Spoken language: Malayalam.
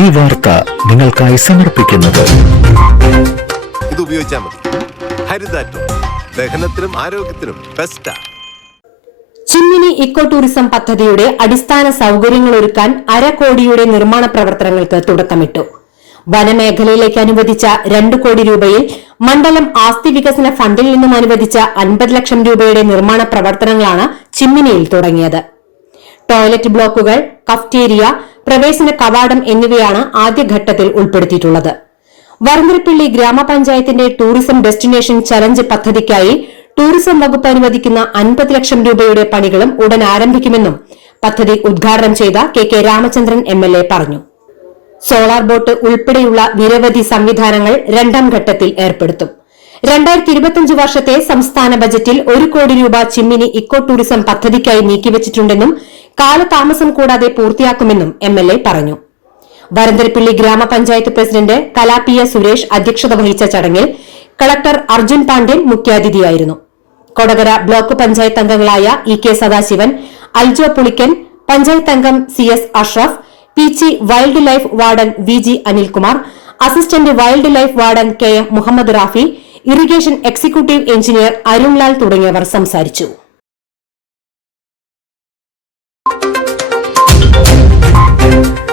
ഈ വാർത്ത നിങ്ങൾക്കായി സമർപ്പിക്കുന്നത്. ഇത് ഉപയോഗിച്ചാൽ മതി. ഹരിതാറ്റോ. ദഹനത്തിനും ആരോഗ്യത്തിനും ബെസ്റ്റാ ചിമ്മിനി ഇക്കോ ടൂറിസം പദ്ധതിയുടെ അടിസ്ഥാന സൗകര്യങ്ങൾ ഒരുക്കാൻ അരക്കോടിയുടെ നിർമ്മാണ പ്രവർത്തനങ്ങൾക്ക് തുടക്കമിട്ടു. വനമേഖലയിലേക്ക് അനുവദിച്ച രണ്ടു കോടി രൂപയിൽ മണ്ഡലം ആസ്തി വികസന ഫണ്ടിൽ നിന്നും അനുവദിച്ച അൻപത് ലക്ഷം രൂപയുടെ നിർമ്മാണ പ്രവർത്തനങ്ങളാണ് ചിമ്മിനിയിൽ തുടങ്ങിയത്. ടോയ്ലറ്റ് ബ്ലോക്കുകൾ കഫ്റ്റേരിയ പ്രവേശന കവാടം എന്നിവയാണ് ആദ്യഘട്ടത്തിൽ ഉൾപ്പെടുത്തിയിട്ടുള്ളത്. വറന്തരപ്പള്ളി ഗ്രാമപഞ്ചായത്തിന്റെ ടൂറിസം ഡെസ്റ്റിനേഷൻ ചലഞ്ച് പദ്ധതിക്കായി ടൂറിസം വകുപ്പ് അനുവദിക്കുന്ന അൻപത് ലക്ഷം രൂപയുടെ പണികളും ഉടൻ ആരംഭിക്കുമെന്നും പദ്ധതി ഉദ്ഘാടനം ചെയ്ത K K Ramachandran M L A പറഞ്ഞു. സോളാർ ബോട്ട് ഉൾപ്പെടെയുള്ള നിരവധി സംവിധാനങ്ങൾ രണ്ടാം ഘട്ടത്തിൽ ഏർപ്പെടുത്തും. രണ്ടായിരത്തി ഇരുപത്തിയഞ്ച് വർഷത്തെ സംസ്ഥാന ബജറ്റിൽ ഒരു കോടി രൂപ ചിമ്മിനി ഇക്കോ ടൂറിസം പദ്ധതിക്കായി നീക്കിവച്ചിട്ടുണ്ടെന്നും കാലതാമസം കൂടാതെ പൂർത്തിയാക്കുമെന്നും എം എൽ എ പറഞ്ഞു. വരന്തരപ്പിള്ളി ഗ്രാമപഞ്ചായത്ത് പ്രസിഡന്റ് കലാപിയ സുരേഷ് അധ്യക്ഷത വഹിച്ച ചടങ്ങിൽ കളക്ടർ അർജുൻ പാണ്ഡ്യൻ മുഖ്യാതിഥിയായിരുന്നു. കൊടകര ബ്ലോക്ക് പഞ്ചായത്ത് അംഗങ്ങളായ ഇ കെ സദാശിവൻ അൽജോ പുളിക്കൻ പഞ്ചായത്ത് അംഗം C S Ashraf P G wildlife warden V G Anilkumar assistant wildlife warden K M Muhammad Rafi irrigation executive engineer Arunlal തുടങ്ങിയവർ സംസാരിച്ചു.